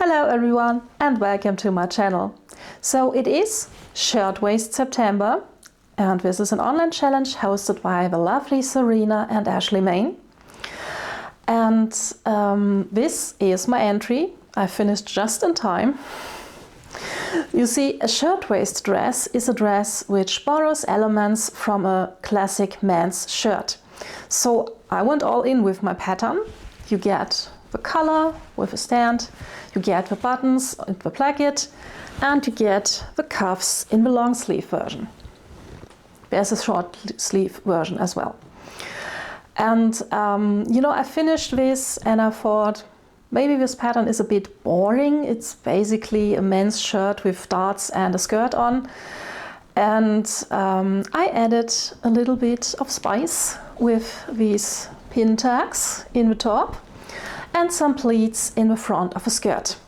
Hello everyone and welcome to my channel. So it is Shirtwaist September and this is an online challenge hosted by the lovely Serena and Ashley Main. And this is my entry. I finished just in time. You see, a shirtwaist dress is a dress which borrows elements from a classic men's shirt. So I went all in with my pattern. You get the color with a stand, you get the buttons and the placket, and you get the cuffs in the long sleeve version. There's a short sleeve version as well. And I finished this and I thought maybe this pattern is a bit boring. It's basically a men's shirt with darts and a skirt on. And I added a little bit of spice with these pin tags in the top and some pleats in the front of a skirt.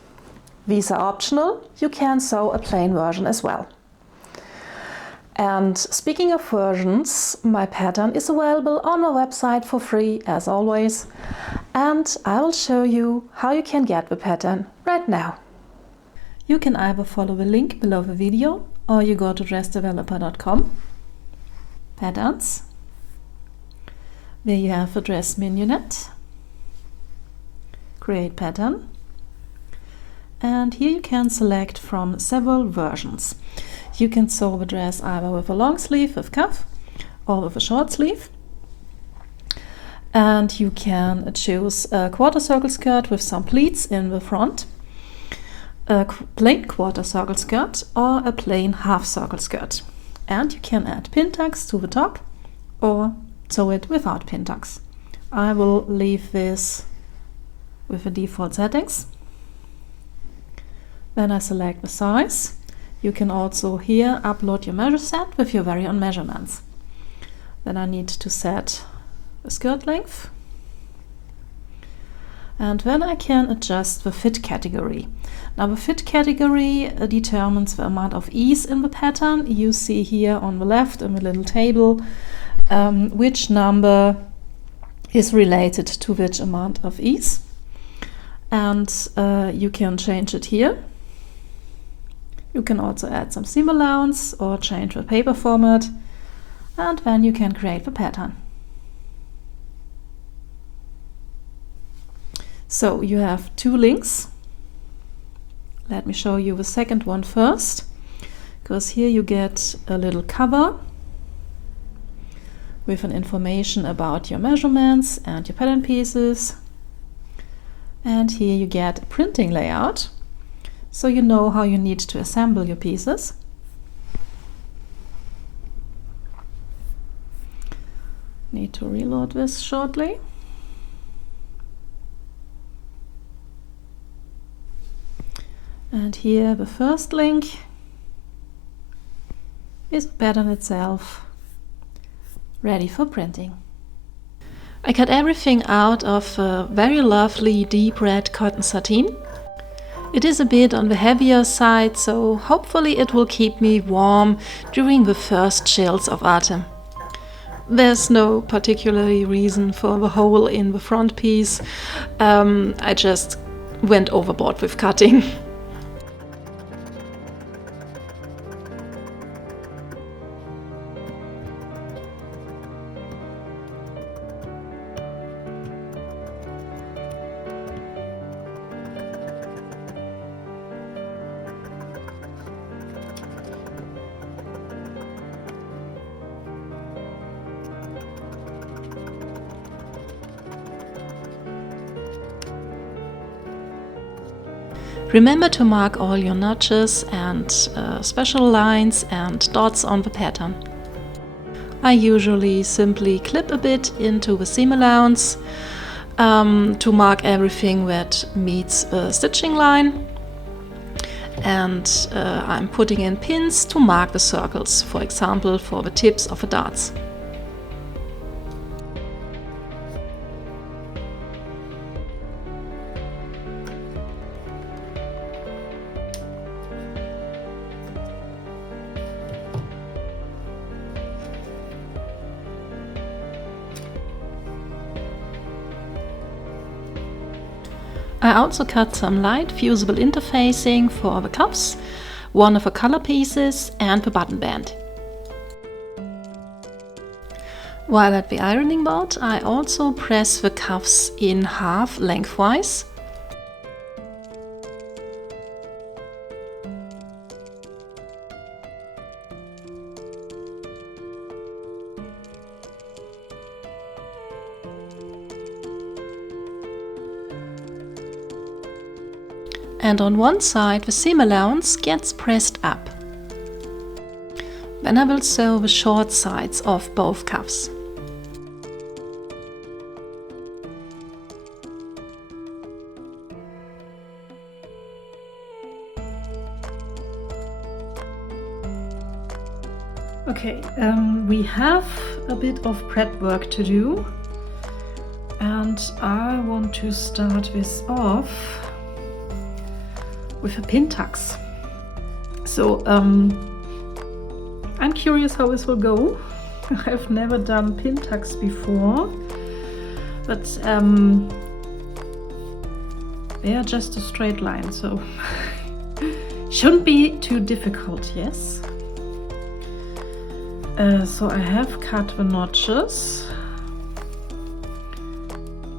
These are optional. You can sew a plain version as well. And speaking of versions, my pattern is available on my website for free as always. And I will show you how you can get the pattern right now. You can either follow the link below the video or you go to dressdeveloper.com, patterns, there you have the dress mignonette, create pattern, and here you can select from several versions. You can sew the dress either with a long sleeve with cuff or with a short sleeve. And you can choose a quarter circle skirt with some pleats in the front, a plain quarter circle skirt or a plain half circle skirt. And you can add pin tags to the top or sew it without pin tags. I will leave this with the default settings. Then I select the size. You can also here upload your measure set with your very own measurements. Then I need to set the skirt length. And then I can adjust the fit category. Now the fit category determines the amount of ease in the pattern. You see here on the left in the little table which number is related to which amount of ease. And you can change it here. You can also add some seam allowance or change the paper format, and then you can create the pattern. So you have two links. Let me show you the second one first, because here you get a little cover with an information about your measurements and your pattern pieces. And here you get a printing layout, so you know how you need to assemble your pieces. Need to reload this shortly. And here the first link is the pattern itself, ready for printing. I cut everything out of a very lovely deep red cotton sateen. It is a bit on the heavier side, so hopefully it will keep me warm during the first chills of autumn. There's no particular reason for the hole in the front piece. I just went overboard with cutting. Remember to mark all your notches and special lines and dots on the pattern. I usually simply clip a bit into the seam allowance to mark everything that meets the stitching line. And I'm putting in pins to mark the circles, for example for the tips of the darts. I also cut some light fusible interfacing for the cuffs, one of the collar pieces and the button band. While at the ironing board, I also press the cuffs in half lengthwise. And on one side the seam allowance gets pressed up. Then I will sew the short sides of both cuffs. Okay, we have a bit of prep work to do, and I want to start this off with a pin tucks. So I'm curious how this will go. I've never done pin tucks before, but they are just a straight line, so shouldn't be too difficult, yes. So I have cut the notches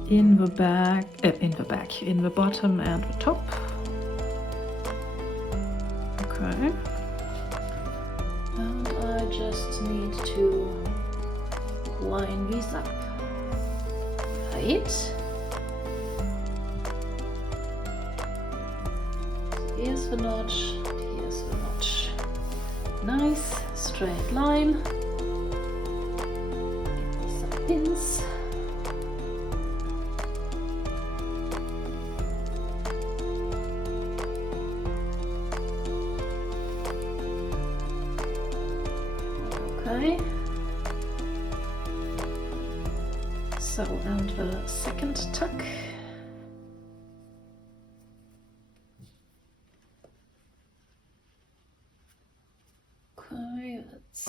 in the bottom and the top. Okay. And I just need to line these up. Right. Here's the notch, here's the notch. Nice straight line. Give me some pins. Okay. So, and the second tuck. Okay, that's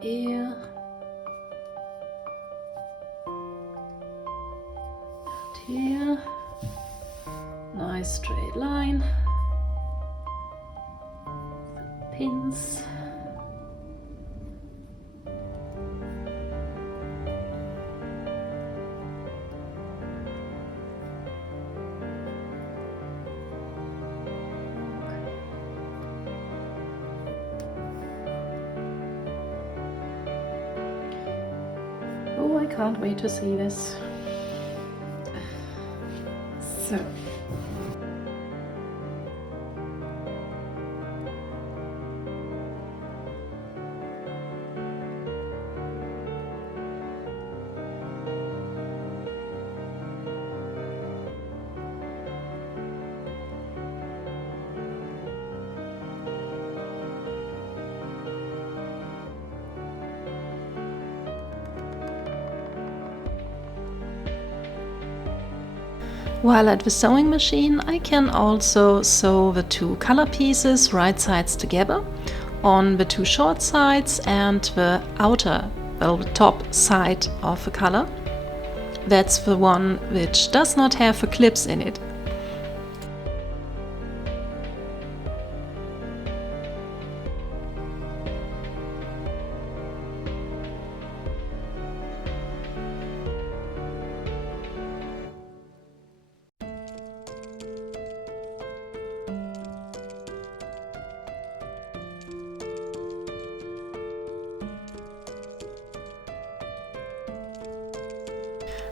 here. And here. Nice straight line. Pins. Oh, I can't wait to see this. So. While at the sewing machine, I can also sew the two collar pieces right sides together on the two short sides and the outer, well, the top side of the collar. That's the one which does not have the clips in it.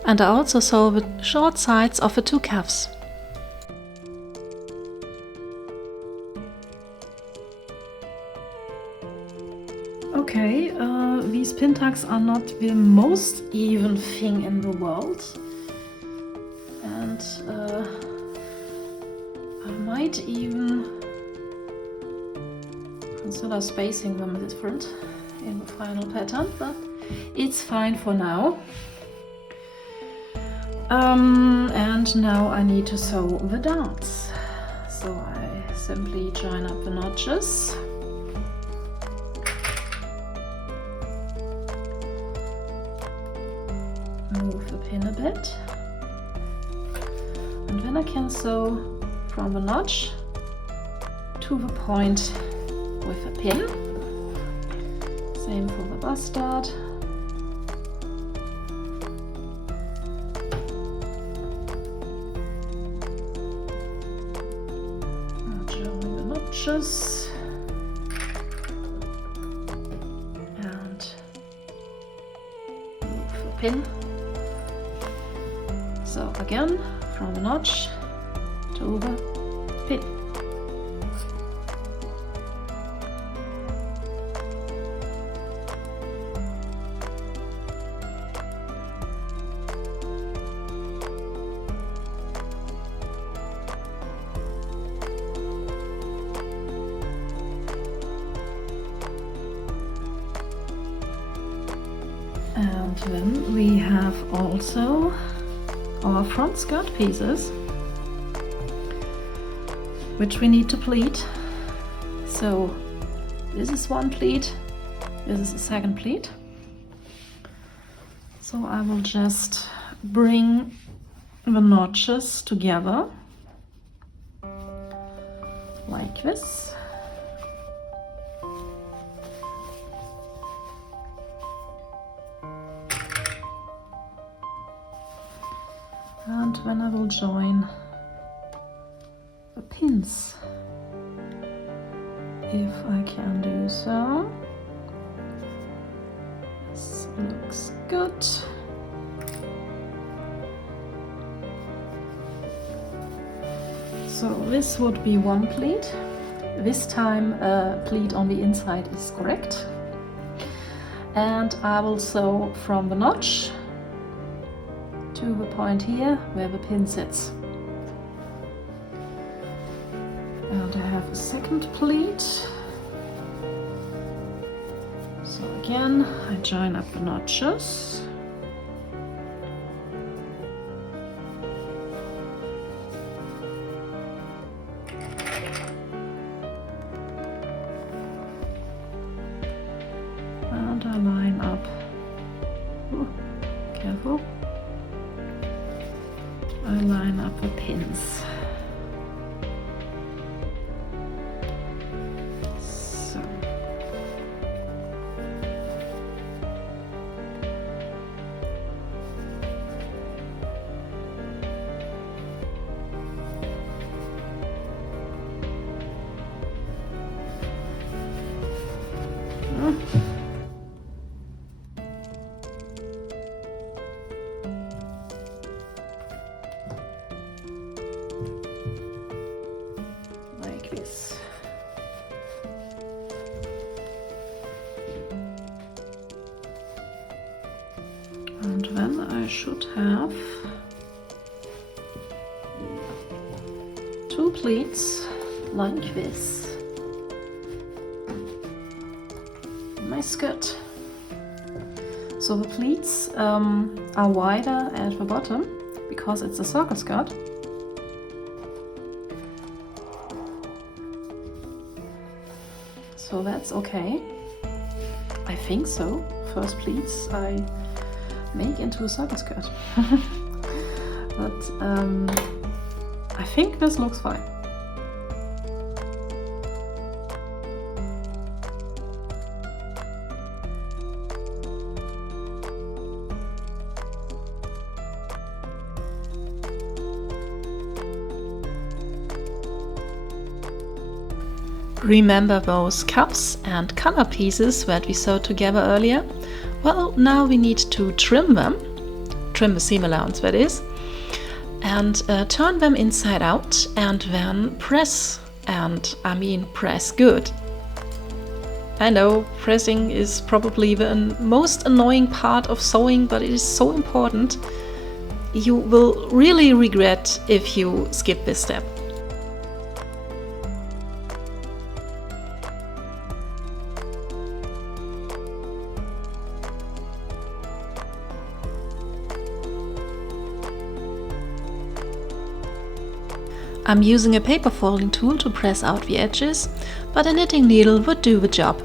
And I also sew the short sides of the two cuffs. Okay, these pin tucks are not the most even thing in the world, and I might even consider spacing them different in the final pattern, but it's fine for now. And now I need to sew the darts. So I simply join up the notches. Move the pin a bit. And then I can sew from the notch to the point with a pin. Same for the bustard. Join the notches and move the pin. So again, from the notch to the pin. And then we have also our front skirt pieces, which we need to pleat. So this is one pleat, this is the second pleat. So I will just bring the notches together like this. And then I will join the pins, if I can do so. This looks good. So this would be one pleat. This time pleat on the inside is correct. And I will sew from the notch to the point here where the pin sits. And I have a second pleat. So again, I join up the notches. And I line up. Ooh, careful. I line up the pins. So. And then I should have two pleats like this. My skirt. So the pleats are wider at the bottom because it's a circle skirt. So that's okay. I think so. First pleats I make into a circle skirt. But I think this looks fine. Remember those cuffs and collar pieces that we sewed together earlier? Well, now we need to trim them, trim the seam allowance that is, and turn them inside out and then press, and I mean press good. I know pressing is probably the most annoying part of sewing, but it is so important. You will really regret if you skip this step. I'm using a paper folding tool to press out the edges, but a knitting needle would do the job.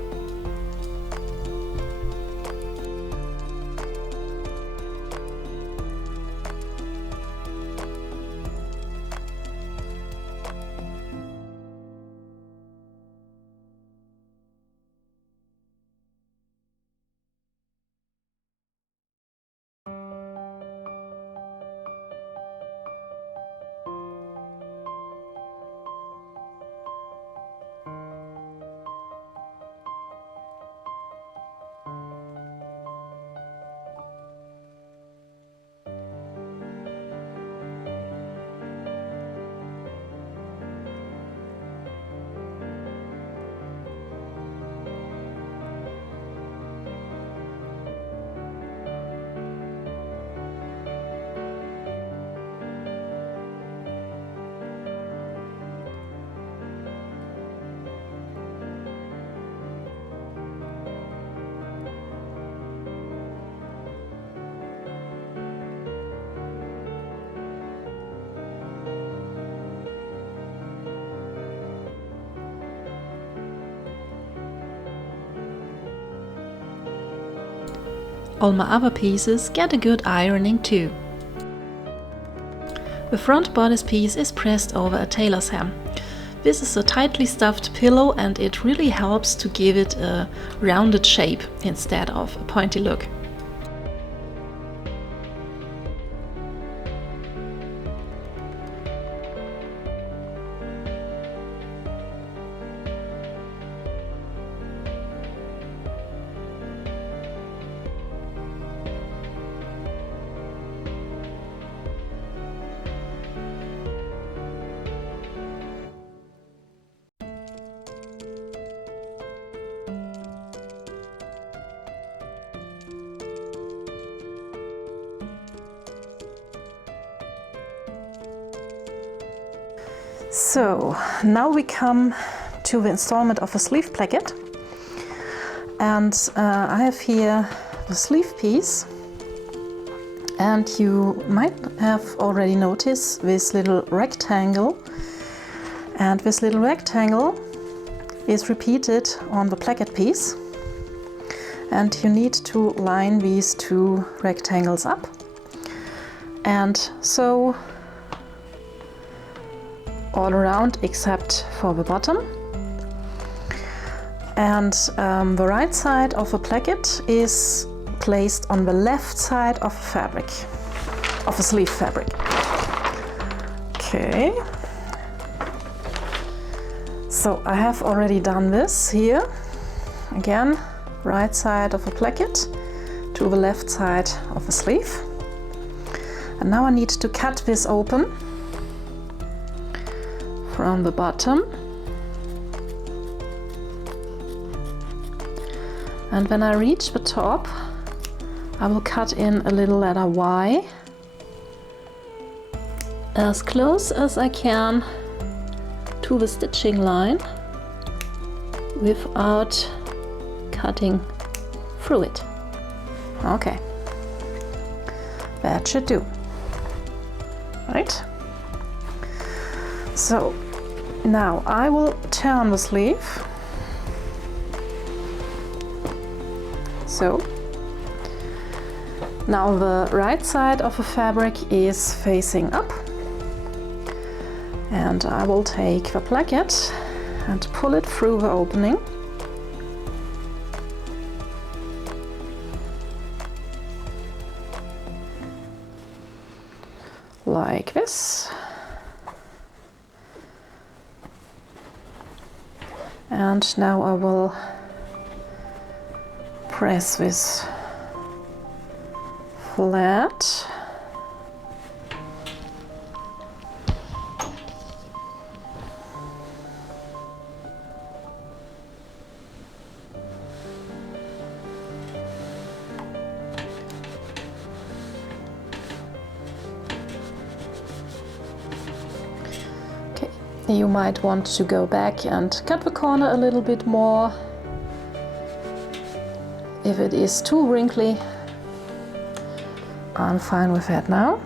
all my other pieces get a good ironing too. The front bodice piece is pressed over a tailor's hem. This is a tightly stuffed pillow and it really helps to give it a rounded shape instead of a pointy look. So now we come to the installment of a sleeve placket, and I have here the sleeve piece, and you might have already noticed this little rectangle, and this little rectangle is repeated on the placket piece, and you need to line these two rectangles up, and so all around except for the bottom. And the right side of the placket is placed on the left side of the fabric, of the sleeve fabric. Okay. So I have already done this here. Again, right side of the placket to the left side of the sleeve. And now I need to cut this open from the bottom, and when I reach the top I will cut in a little letter Y as close as I can to the stitching line without cutting through it. Okay, that should do. Right? So now I will turn the sleeve. So now the right side of the fabric is facing up, and I will take the placket and pull it through the opening. Like this. And now I will press this flat. You might want to go back and cut the corner a little bit more if it is too wrinkly. I'm fine with that now.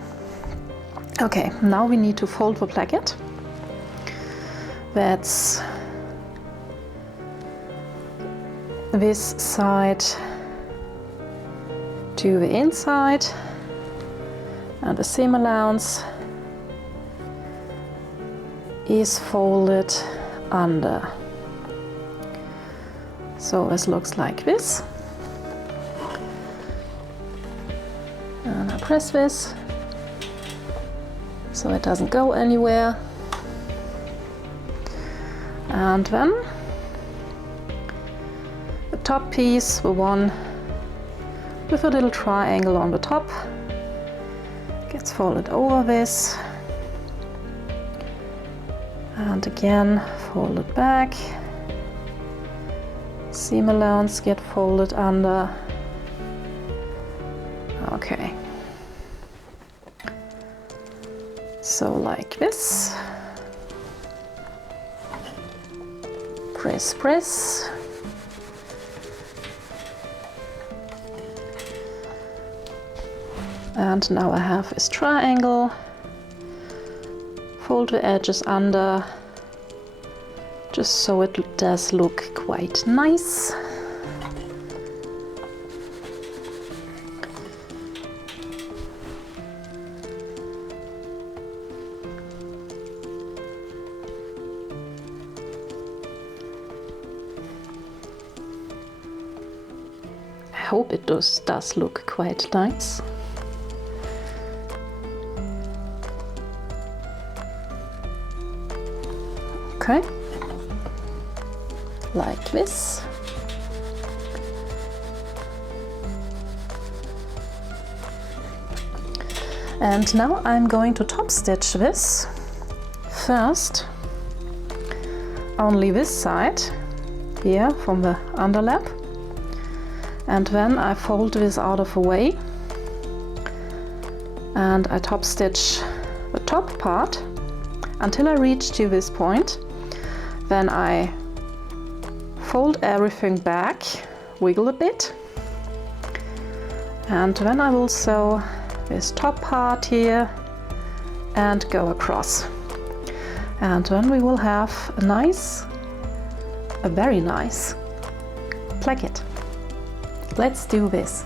Okay, now we need to fold the placket. That's this side to the inside, and the seam allowance is folded under. So this looks like this. And I press this so it doesn't go anywhere. And then the top piece, the one with a little triangle on the top, gets folded over this. And again, fold it back. Seam allowance get folded under. Okay. So like this. Press, press. And now I have this triangle. Fold the edges under, just so it does look quite nice. hope it does look quite nice. Okay, like this. And now I'm going to top stitch this. First, only this side, here from the underlap. And then I fold this out of the way. And I top stitch the top part until I reach to this point. Then I fold everything back, wiggle a bit. And then I will sew this top part here and go across. And then we will have a very nice placket. Let's do this.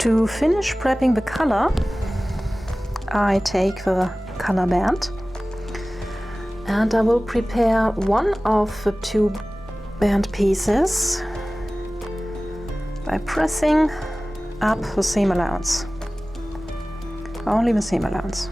To finish prepping the color, I take the color band and I will prepare one of the two band pieces by pressing up the seam allowance, only the seam allowance.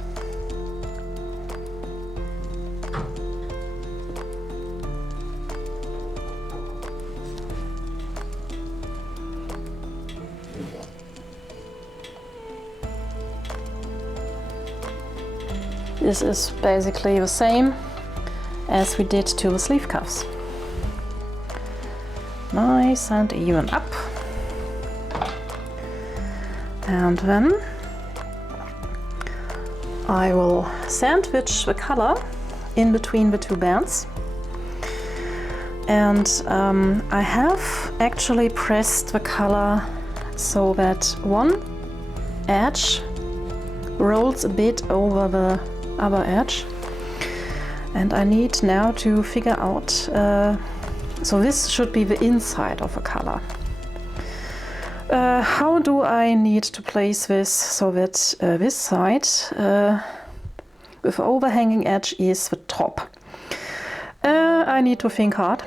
This is basically the same as we did to the sleeve cuffs. Nice and even up. And then I will sandwich the color in between the two bands. And I have actually pressed the color so that one edge rolls a bit over the other edge. And I need now to figure out, so this should be the inside of a color. How do I need to place this so that this side with the overhanging edge is the top? I need to think hard.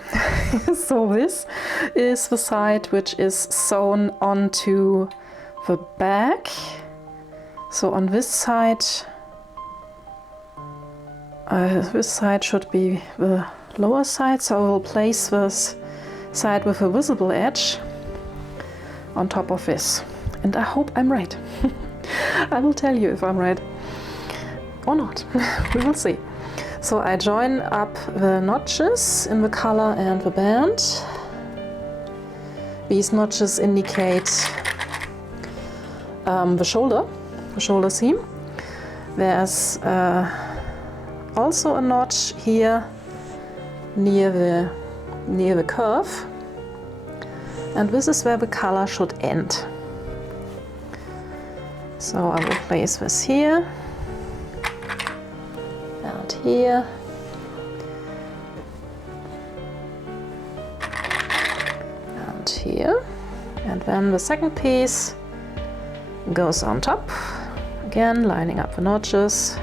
So this is the side which is sewn onto the back. So on this side should be the lower side, so I will place this side with a visible edge on top of this. And I hope I'm right. I will tell you if I'm right or not. We will see. So I join up the notches in the collar and the band. These notches indicate the shoulder seam. There's also a notch here near the curve, and this is where the color should end. So I will place this here and here and here, and then the second piece goes on top, again lining up the notches.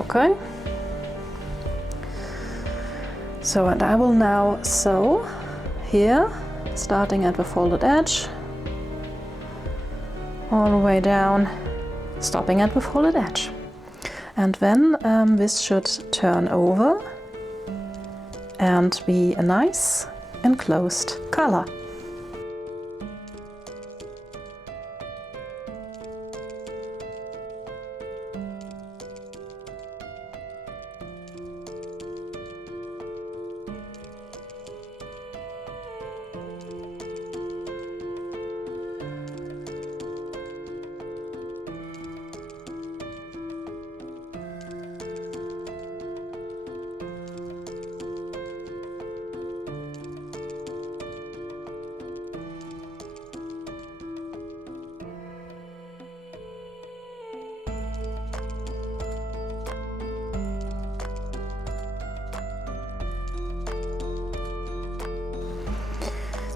Okay. So, and I will now sew here, starting at the folded edge, all the way down, stopping at the folded edge. And then this should turn over and be a nice enclosed collar.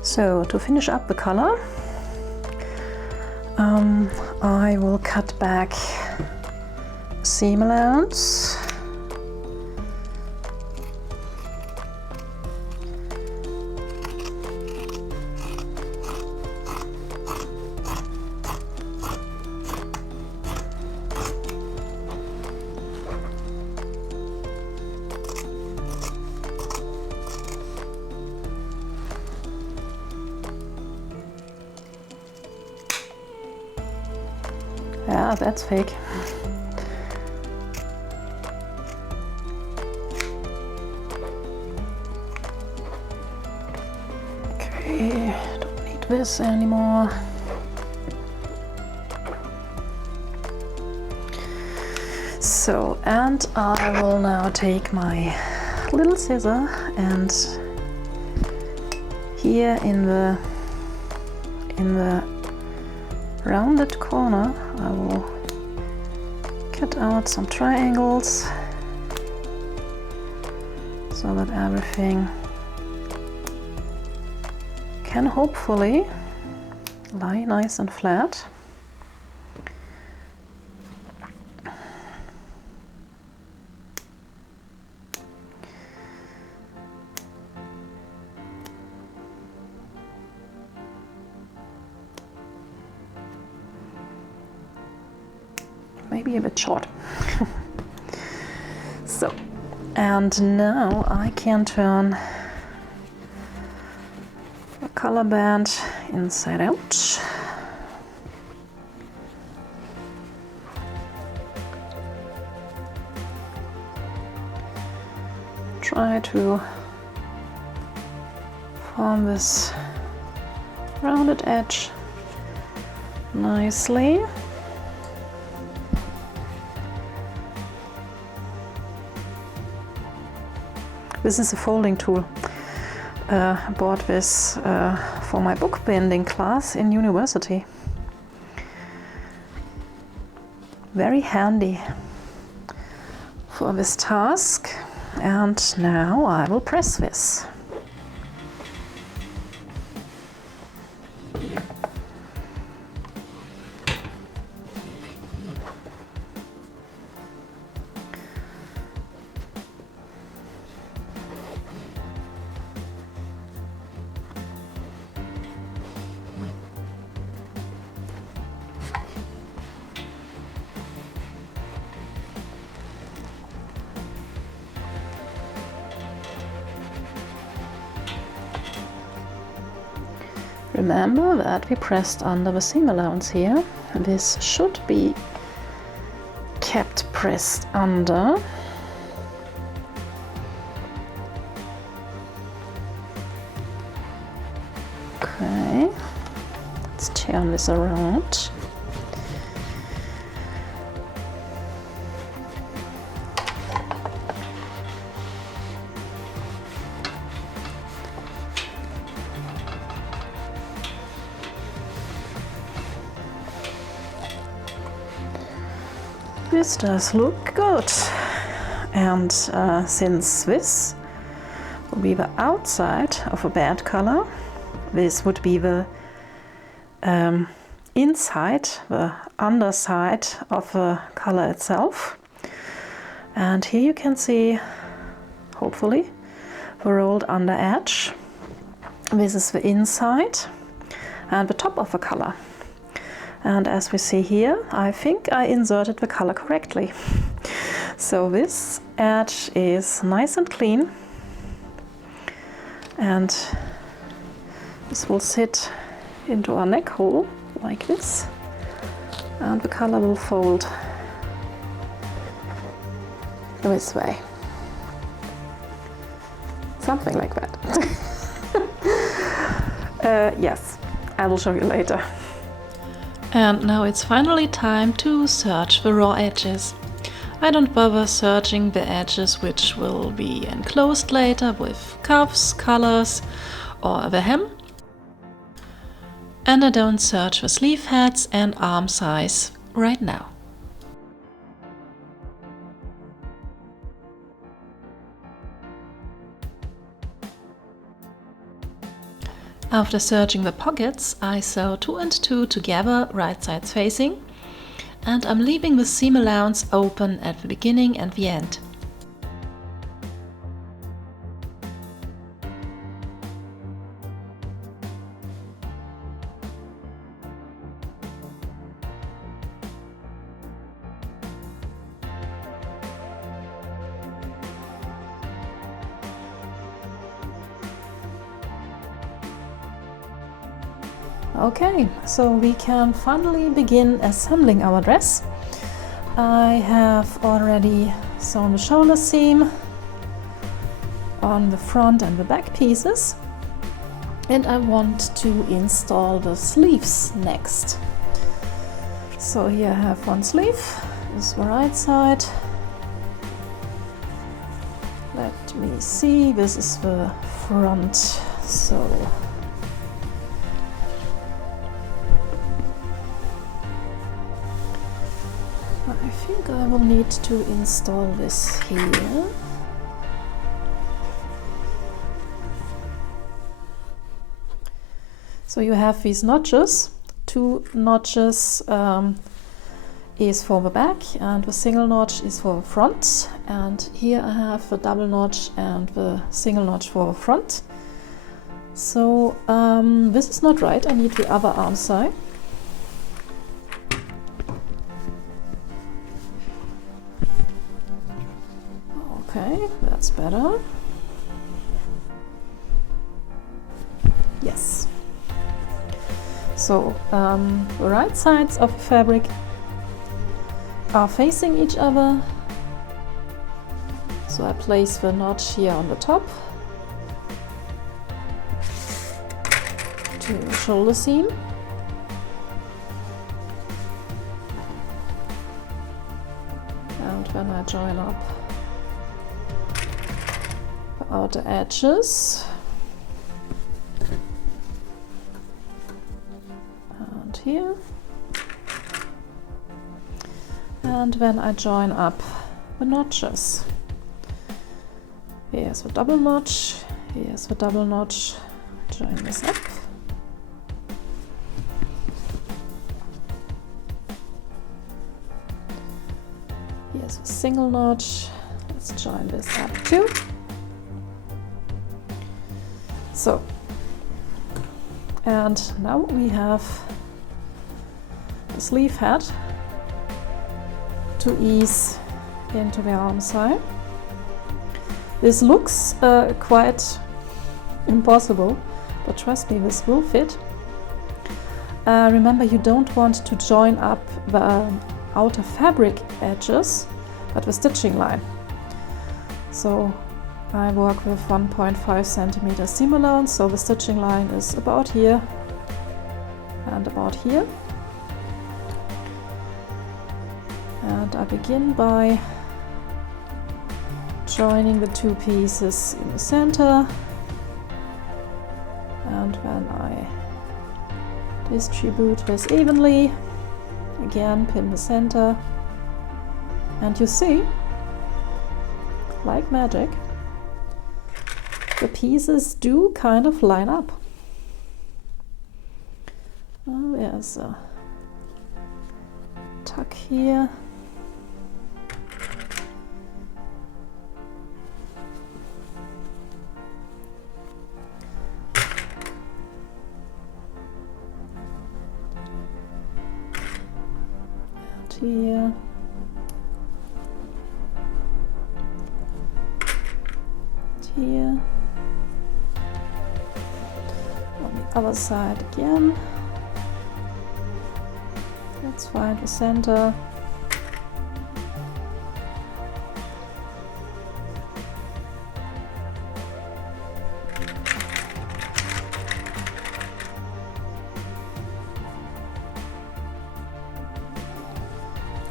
So to finish up the color, I will cut back seam allowance. Yeah, that's fake. Okay, don't need this anymore. So, and I will now take my little scissor and here in the rounded corner I will cut out some triangles so that everything can hopefully lie nice and flat. Maybe a bit short. So, and now I can turn the color band inside out. Try to form this rounded edge nicely. This is a folding tool. I bought this for my book binding class in university. Very handy for this task. And now I will press this. Remember that we pressed under the seam allowance here. This should be kept pressed under. Okay, let's turn this around. This does look good, and since this will be the outside of a band color, this would be the inside, the underside of the color itself. And here you can see, hopefully, the rolled under edge. This is the inside and the top of the color. And as we see here, I think I inserted the color correctly. So this edge is nice and clean, and this will sit into our neck hole like this, and the color will fold this way. Something like that. Yes, I will show you later. And now it's finally time to serge the raw edges. I don't bother serging the edges which will be enclosed later with cuffs, collars or the hem. And I don't serge the sleeve heads and arm size right now. After serging the pockets, I sew 2 and 2 together, right sides facing, and I'm leaving the seam allowance open at the beginning and the end. Okay, so we can finally begin assembling our dress. I have already sewn the shoulder seam on the front and the back pieces, and I want to install the sleeves next. So here I have one sleeve, this is the right side. Let me see, this is the front, so I think I will need to install this here. So you have these notches. 2 notches is for the back and the single notch is for the front. And here I have the double notch and the single notch for the front. So this is not right, I need the other arm side. Okay, that's better. Yes. So the right sides of the fabric are facing each other. So I place the notch here on the top. to shoulder seam. And when I join up the outer edges and here, and when I join up the notches, here's the double notch, here's the double notch, join this up. Here's a single notch, let's join this up too. So, and now we have the sleeve head to ease into the arm side. This looks quite impossible, but trust me, this will fit. Remember, you don't want to join up the outer fabric edges, but the stitching line. So I work with 1.5 centimeter seam allowance, so the stitching line is about here and about here. And I begin by joining the two pieces in the center, and when I distribute this evenly, again pin the center, and you see, like magic, the pieces do kind of line up. Oh, there's a tuck here. Here, and here, on the other side again. Let's find the center.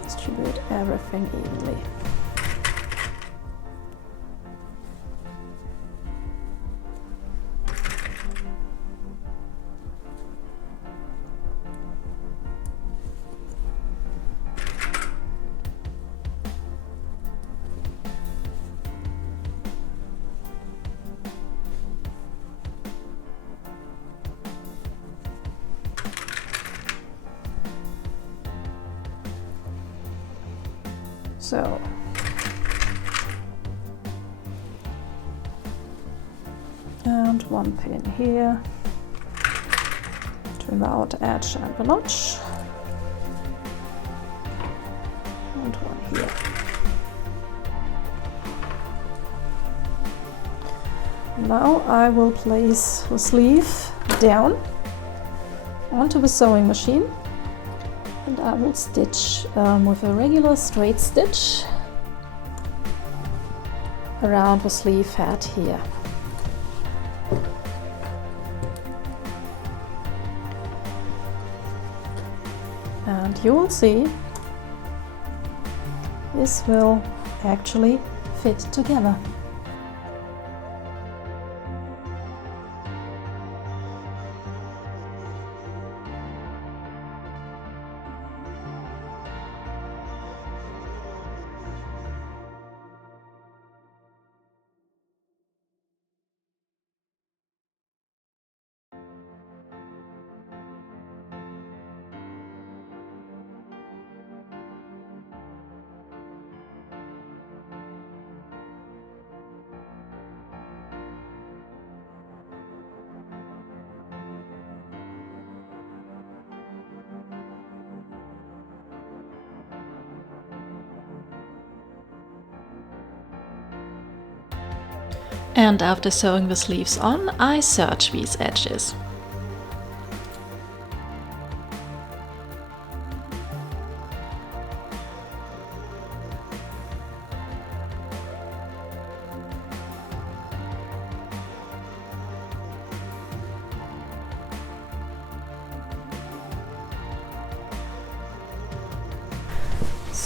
Distribute everything evenly. So and one pin here between the outer edge and the notch, and one here. Now I will place the sleeve down onto the sewing machine, and I will stitch with a regular straight stitch around the sleeve head here. And you will see this will actually fit together. And after sewing the sleeves on, I serge these edges.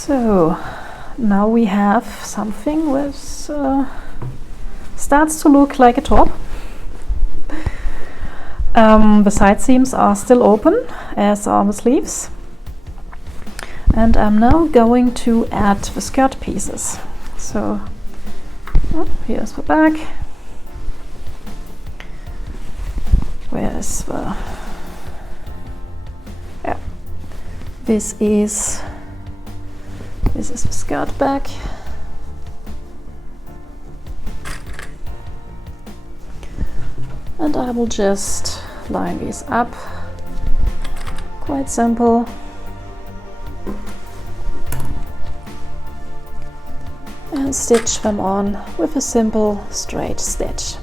So now we have something which starts to look like a top. The side seams are still open, as are the sleeves. And I'm now going to add the skirt pieces. So here's the back. Where is the... Yeah. This is the skirt back. And I will just line these up. Quite simple. And stitch them on with a simple straight stitch.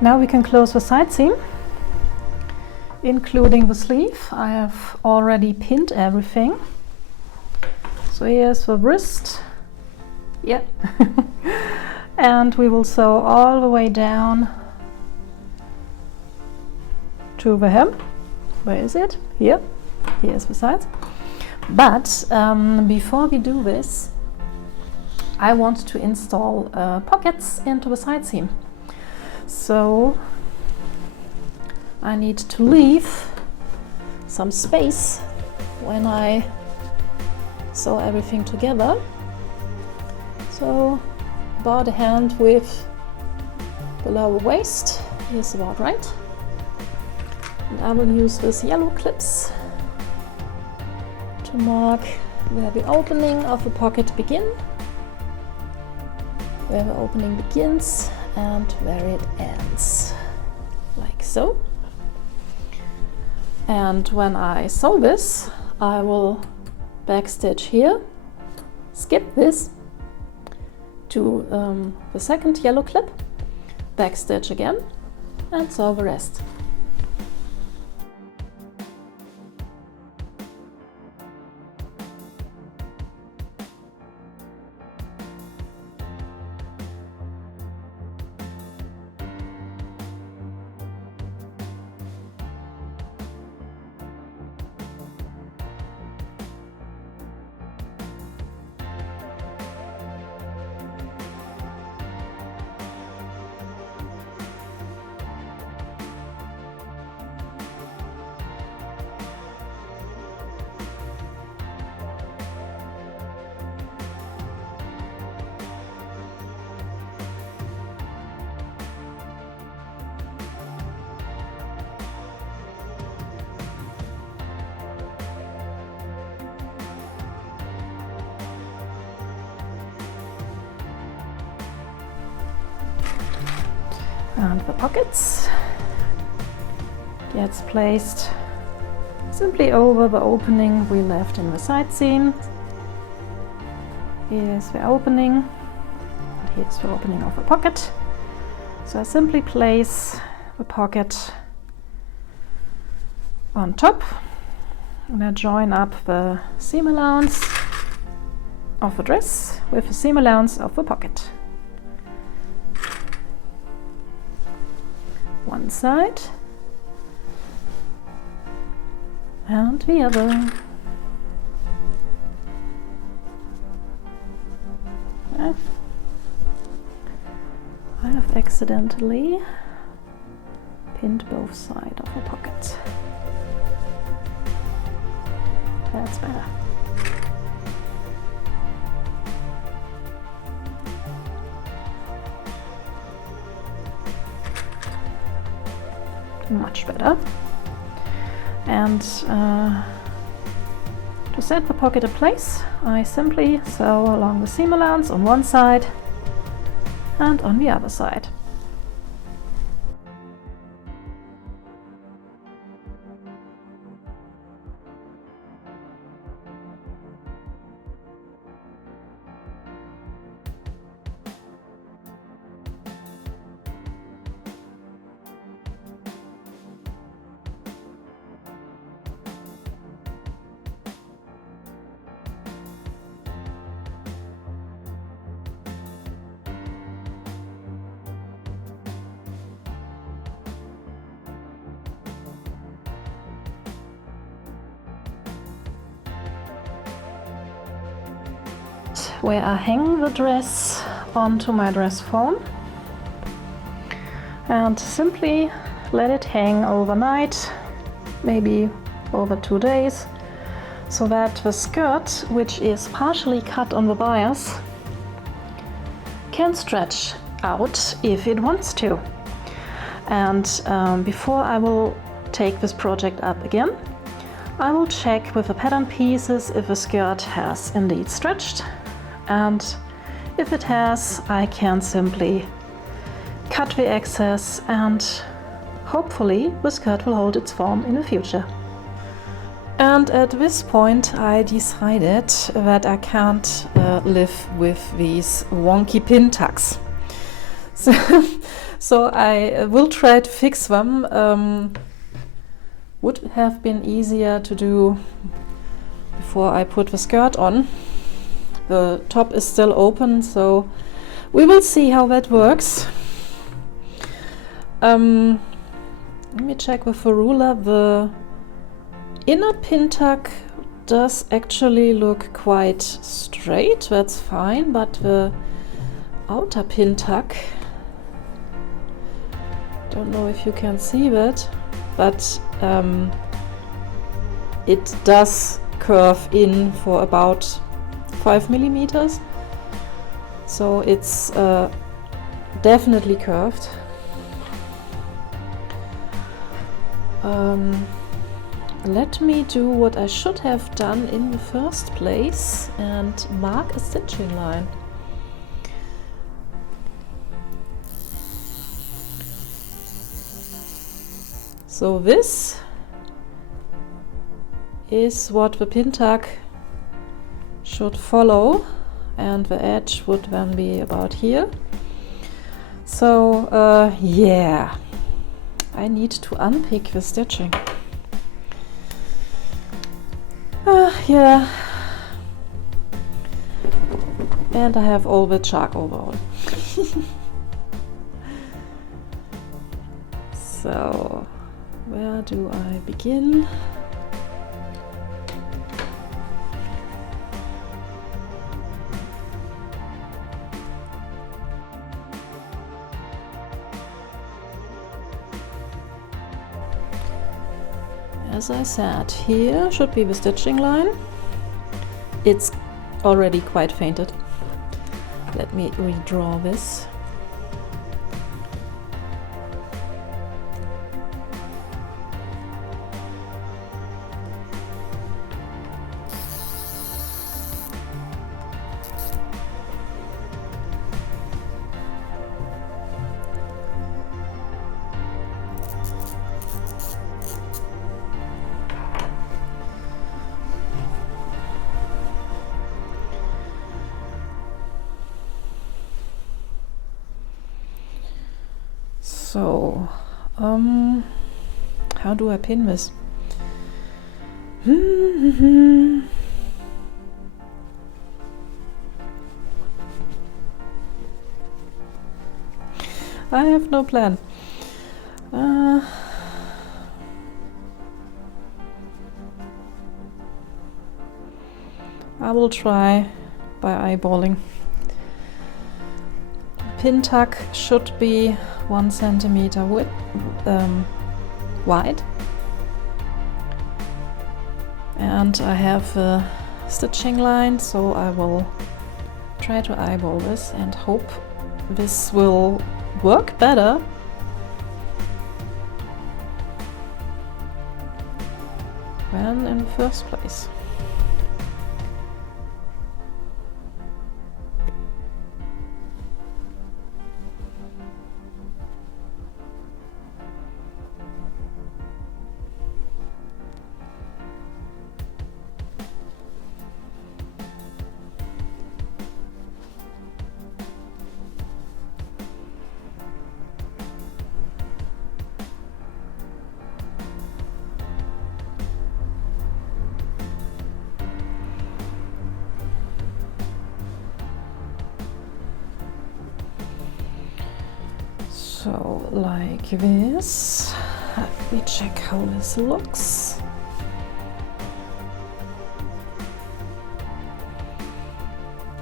Now we can close the side seam, including the sleeve. I have already pinned everything. So here's the wrist. Yeah. And we will sew all the way down to the hem. Where is it? Here. Here's the sides. But before we do this, I want to install pockets into the side seam. So I need to leave some space when I sew everything together. So about a hand width below the waist is about right. And I will use these yellow clips to mark where the opening of the pocket begins, where the opening begins and where it ends, like so. And when I sew this, I will backstitch here, skip this to the second yellow clip, backstitch again, and sew the rest. And the pockets gets placed simply over the opening we left in the side seam. Here's the opening, and here's the opening of the pocket. So I simply place the pocket on top, and I join up the seam allowance of the dress with the seam allowance of the pocket. One side and the other. I have accidentally pinned both sides of the pocket. That's better. Much better. And to set the pocket in place, I simply sew along the seam allowance on one side and on the other side. where I hang the dress onto my dress form and simply let it hang overnight, maybe over 2 days, so that the skirt, which is partially cut on the bias, can stretch out if it wants to. And before I will take this project up again, I will check with the pattern pieces if the skirt has indeed stretched, and if it has, I can simply cut the excess and hopefully the skirt will hold its form in the future. And at this point I decided that I can't live with these wonky pin tucks. So I will try to fix them. Would have been easier to do before I put the skirt on. The top is still open, so we will see how that works. Let me check with the ruler. The inner pin tuck does actually look quite straight, that's fine, but the outer pin tuck, don't know if you can see that, but it does curve in for about 5 millimeters, so it's definitely curved. Let me do what I should have done in the first place and mark a stitching line. So this is what the pin tuck should follow, and the edge would then be about here. So yeah, I need to unpick the stitching. Yeah, and I have all the charcoal overall. So where do I begin? As I said, here should be the stitching line. It's already quite fainted. Let me redraw this. So, how do I pin this? I have no plan. I will try by eyeballing. Pin tuck should be 1 centimeter width, wide, and I have a stitching line, so I will try to eyeball this and hope this will work better. Than in the first place. So like this. Let me check how this looks.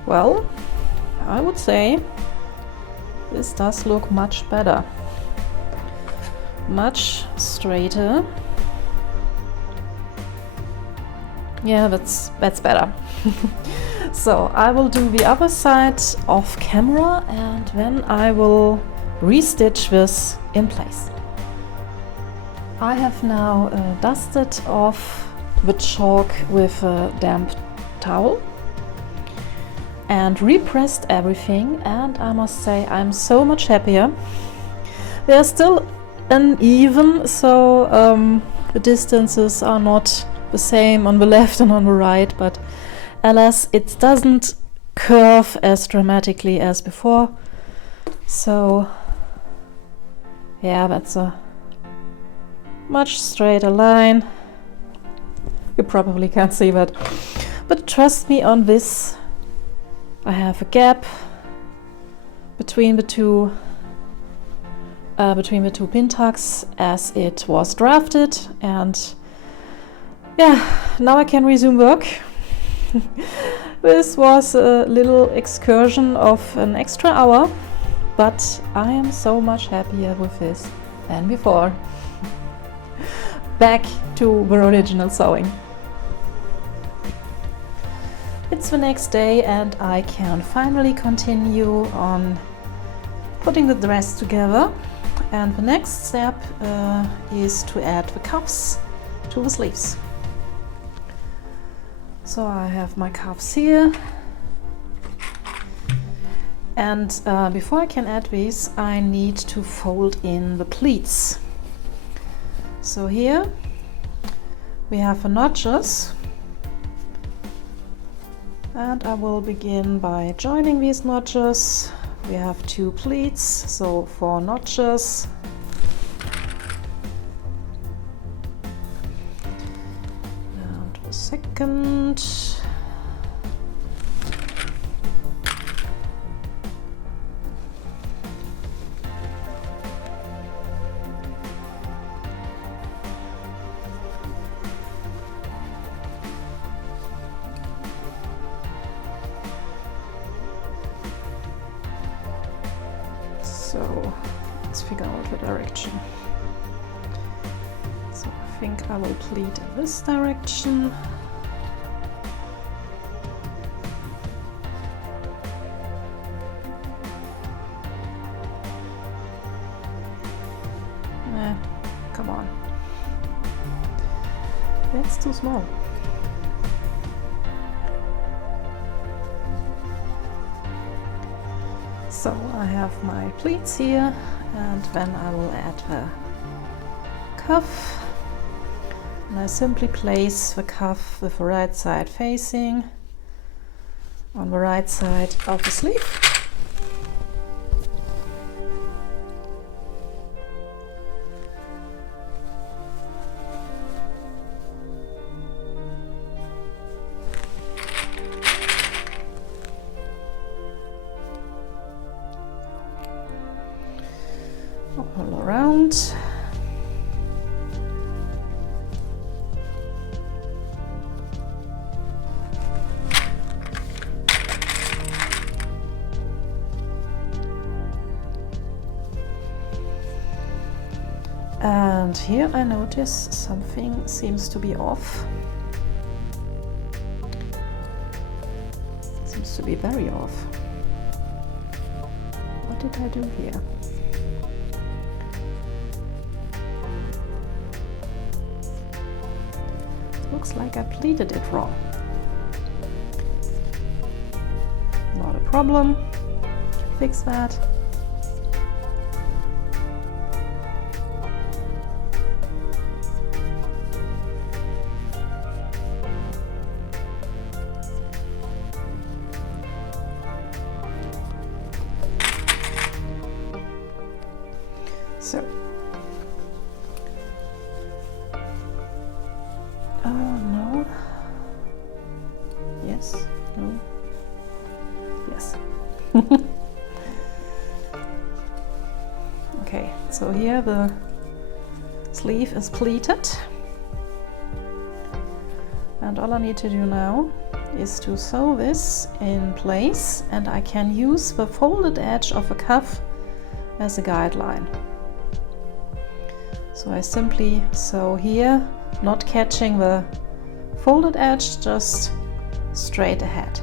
Well, I would say this does look much better, much straighter. Yeah, that's better. So I will do the other side off camera and then I will restitch this in place. I have now dusted off the chalk with a damp towel and repressed everything, and I must say I'm so much happier. They're still uneven, so the distances are not the same on the left and on the right, but alas, it doesn't curve as dramatically as before. So yeah, that's a much straighter line. You probably can't see that, but trust me on this. I have a gap between the two pin tucks as it was drafted, and yeah, now I can resume work. This was a little excursion of an extra hour, but I am so much happier with this than before. Back to the original sewing. It's the next day and I can finally continue on putting the dress together, and the next step is to add the cuffs to the sleeves. So I have my cuffs here, and before I can add these I need to fold in the pleats. So here we have the notches, and I will begin by joining these notches. We have 2 pleats, so 4 notches. And the second. So let's figure out the direction. So I think I will pleat in this direction. Come on. That's too small. So I have my pleats here, and then I will add the cuff. And I simply place the cuff with the right side facing on the right side of the sleeve. All around. And here I notice something seems to be off. Seems to be very off. What did I do here? Looks like I pleated it wrong. Not a problem. Fix that. So, no, yes, no, yes. Okay, so here the sleeve is pleated, and all I need to do now is to sew this in place, and I can use the folded edge of a cuff as a guideline. So I simply sew here, not catching the folded edge, just straight ahead.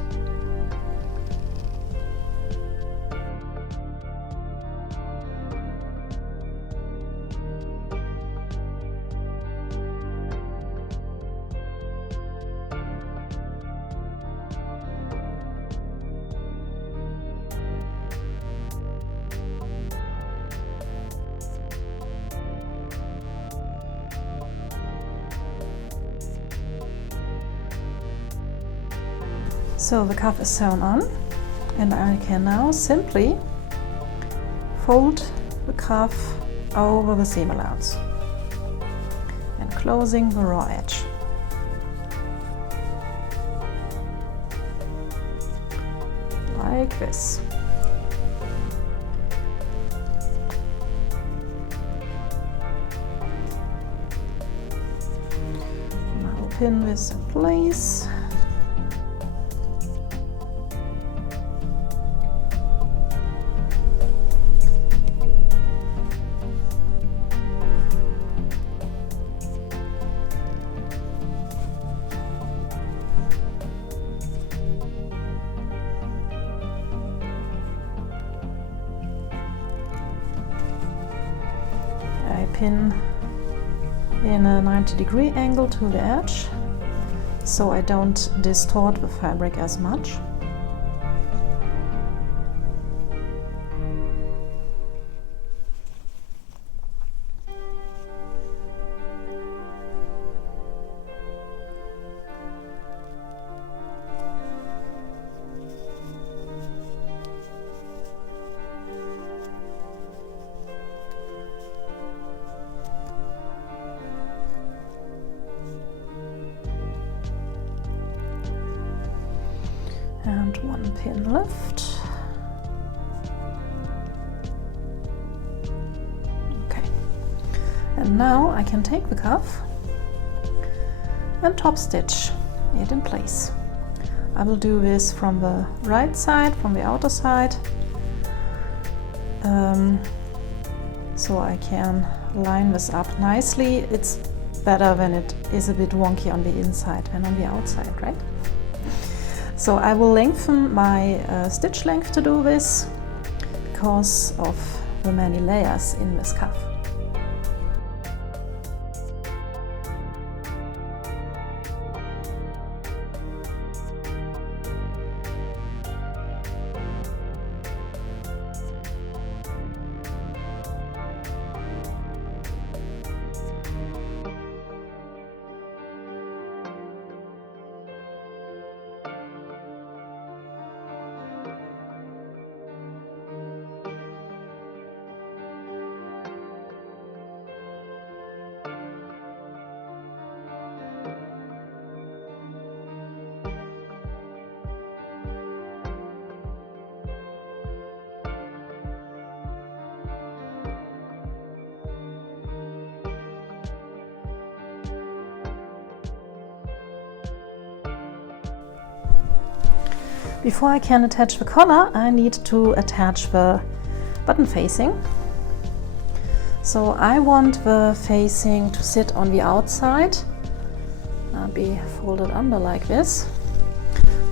So the cuff is sewn on, and I can now simply fold the cuff over the seam allowance and closing the raw edge. Like this. Now pin this in place. I pin in a 90-degree angle to the edge, so I don't distort the fabric as much. And one pin left. Okay, and now I can take the cuff and top stitch it in place. I will do this from the right side, from the outer side, so I can line this up nicely. It's better when it is a bit wonky on the inside than on the outside, right? So I will lengthen my stitch length to do this because of the many layers in this cuff. Before I can attach the collar, I need to attach the button facing. So I want the facing to sit on the outside, be folded under like this.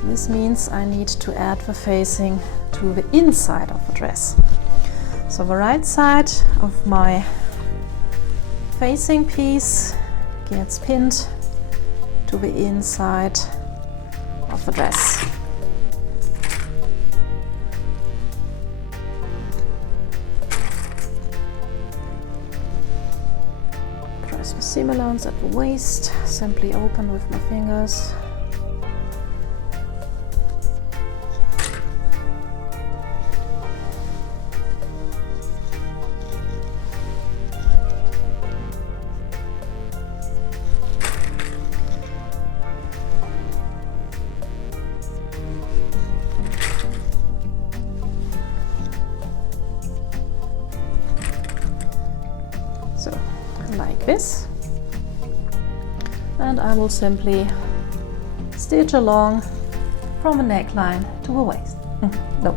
This means I need to add the facing to the inside of the dress. So the right side of my facing piece gets pinned to the inside of the dress. Press the seam allowance at the waist, simply open with my fingers. So, like this, and I will simply stitch along from the neckline to the waist. No,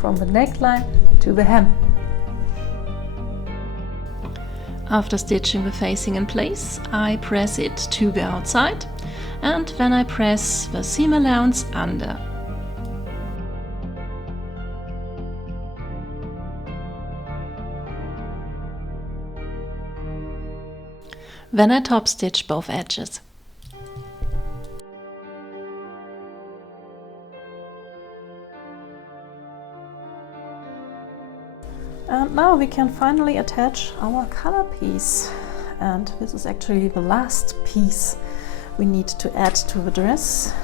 from the neckline to the hem. After stitching the facing in place, I press it to the outside, and then I press the seam allowance under. Then I top stitch both edges. And now we can finally attach our color piece. And this is actually the last piece we need to add to the dress,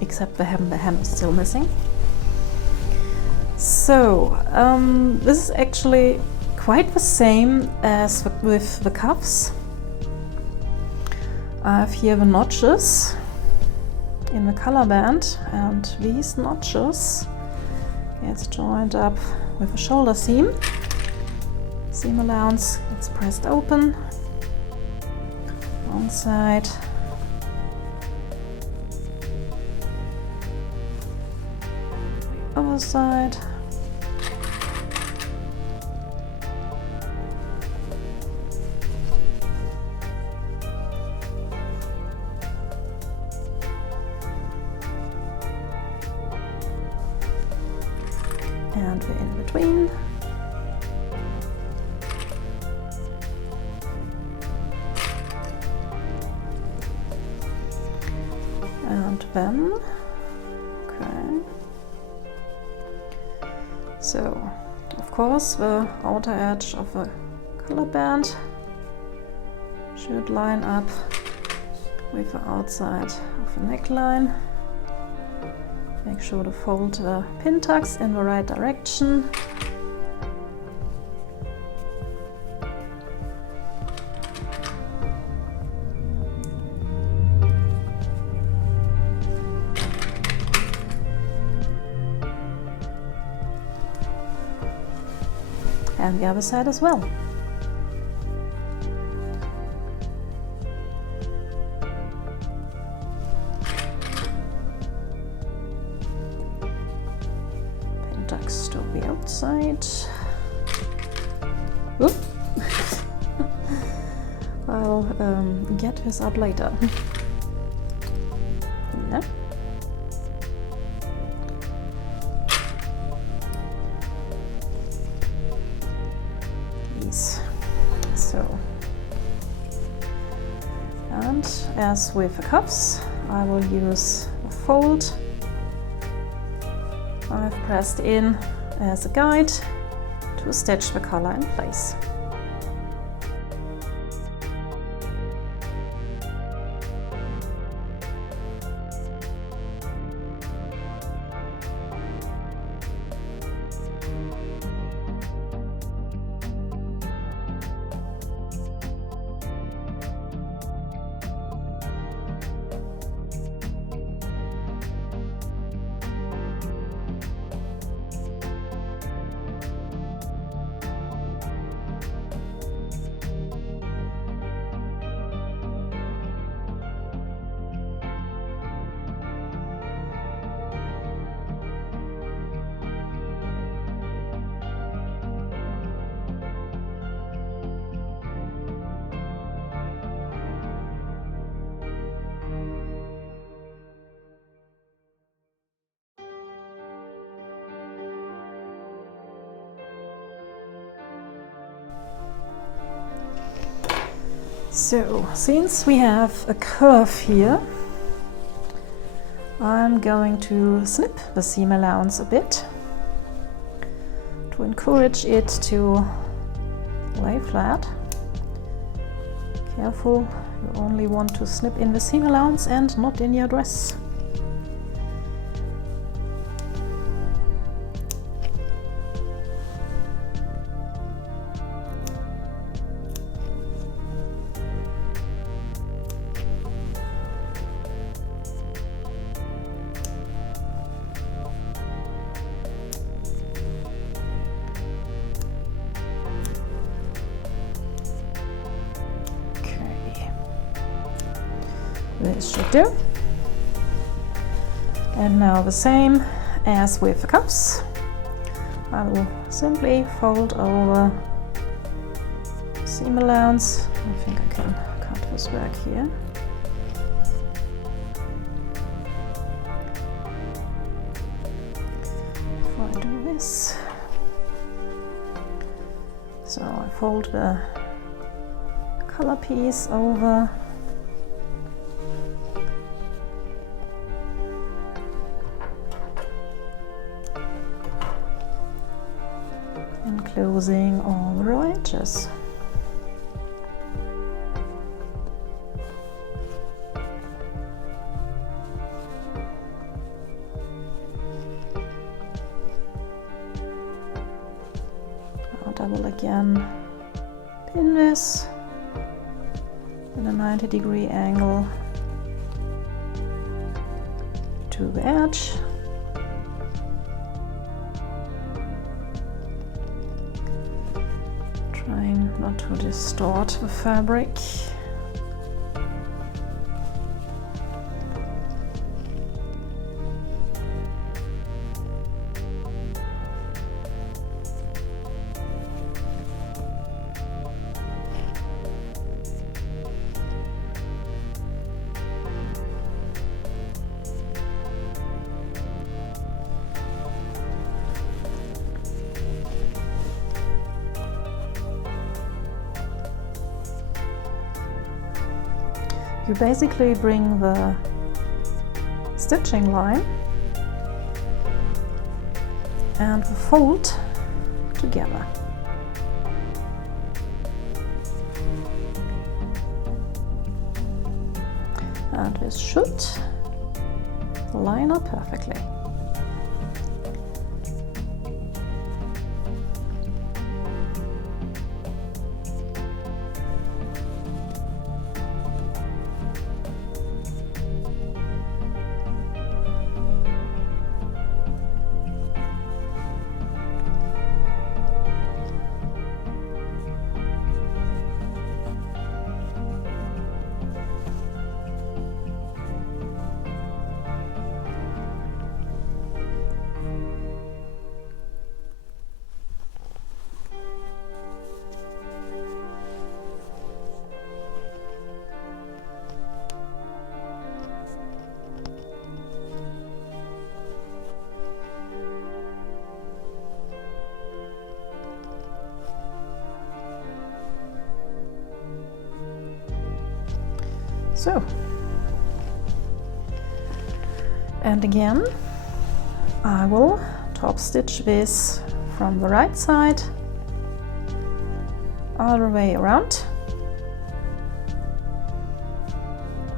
except the hem. The hem is still missing. So this is actually quite the same as with the cuffs. I have here the notches in the collar band, and these notches gets joined up with a shoulder seam. Seam allowance gets pressed open, one side, the other side. And the in between. And then, okay. So, of course, the outer edge of the collar band should line up with the outside of the neckline. Make sure to fold the pin tucks in the right direction. And the other side as well. Tucks to the outside. Oop. I'll get this up later. Yeah. These. So, and as with the cuffs, I will use a fold I've pressed in as a guide to stitch the collar in place. So, since we have a curve here, I'm going to snip the seam allowance a bit to encourage it to lay flat. Careful, you only want to snip in the seam allowance and not in your dress. This should do. And now the same as with the cuffs. I will simply fold over seam allowance. I think I can cut this back here. Before I do this. So I fold the color piece over. Closing all the raw edges. I'll double again, pin this at a 90-degree angle to the edge. Trying not to distort the fabric. You basically bring the stitching line and the fold together. And this should line up perfectly. So, and again I will top stitch this from the right side all the way around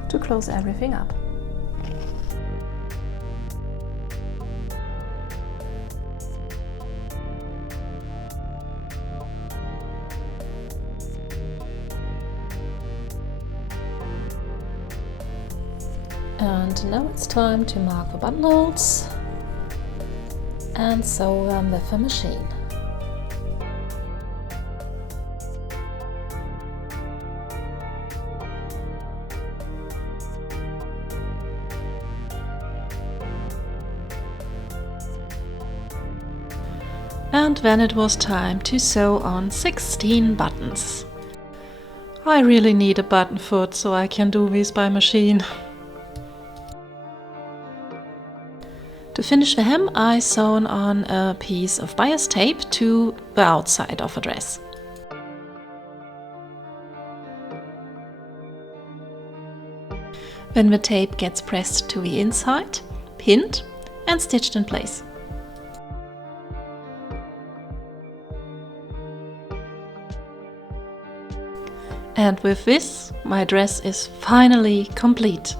to close everything up. And now it's time to mark the buttonholes and sew them with a machine. And then it was time to sew on 16 buttons. I really need a button foot so I can do this by machine. To finish the hem, I sewn on a piece of bias tape to the outside of a dress. When the tape gets pressed to the inside, pinned and stitched in place. And with this, my dress is finally complete.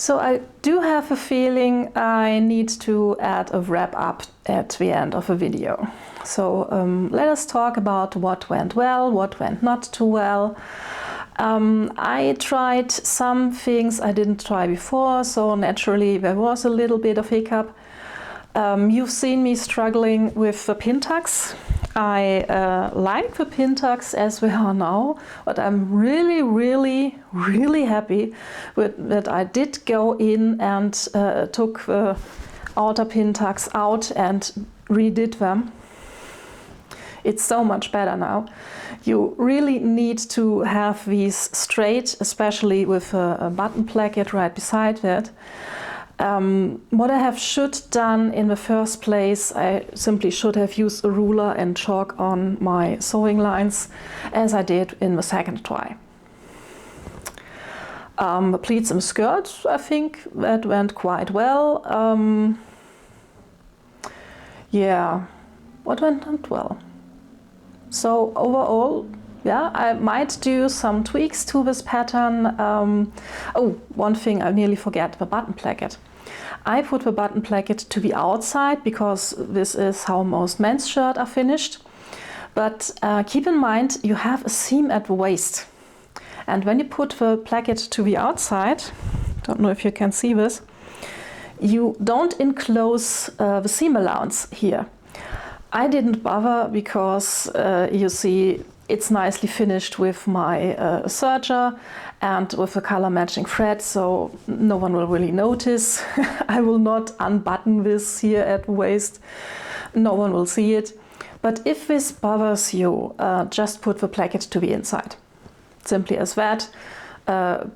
So I do have a feeling I need to add a wrap up at the end of a video. So let us talk about what went well, what went not too well. I tried some things I didn't try before, so naturally there was a little bit of hiccup. You've seen me struggling with the pin tucks. I like the pin tucks as they are now, but I'm really happy that I did go in and took the outer pin tucks out and redid them. It's so much better now. You really need to have these straight, especially with a button placket right beside that. What I should done in the first place, I simply should have used a ruler and chalk on my sewing lines, as I did in the second try. The pleats and skirt, I think that went quite well. Yeah, what went not well? So overall, yeah, I might do some tweaks to this pattern. Oh, one thing I nearly forget, the button placket. I put the button placket to the outside because this is how most men's shirts are finished. But keep in mind, you have a seam at the waist. And when you put the placket to the outside, don't know if you can see this, you don't enclose the seam allowance here. I didn't bother because you see it's nicely finished with my serger and with the color matching thread, so no one will really notice. I will not unbutton this here at the waist. No one will see it. But if this bothers you, just put the placket to the inside. Simply as that.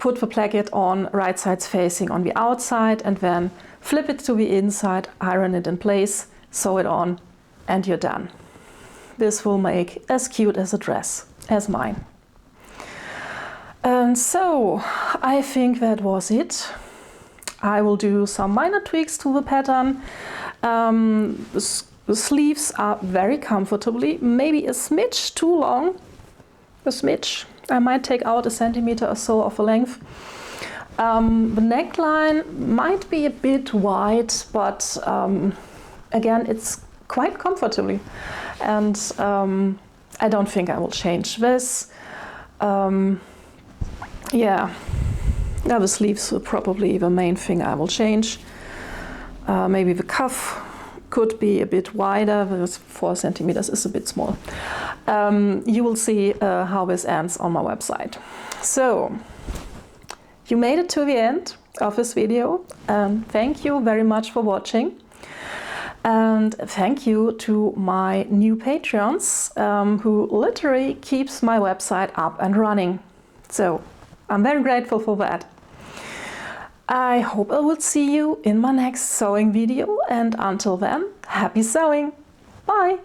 Put the placket on, right sides facing on the outside, and then flip it to the inside, iron it in place, sew it on, and you're done. This will make as cute as a dress as mine. And so I think that was it. I will do some minor tweaks to the pattern. The sleeves are very comfortably, maybe a smidge too long, a smidge. I might take out 1 centimeter or so of the length. The neckline might be a bit wide, but again, it's quite comfortably. And I don't think I will change this. Yeah, the sleeves are probably the main thing I will change. Maybe the cuff could be a bit wider, because 4 centimeters is a bit small. You will see how this ends on my website. So, you made it to the end of this video, and thank you very much for watching. And thank you to my new Patreons, who literally keeps my website up and running. So, I'm very grateful for that. I hope I will see you in my next sewing video, and until then, happy sewing! Bye!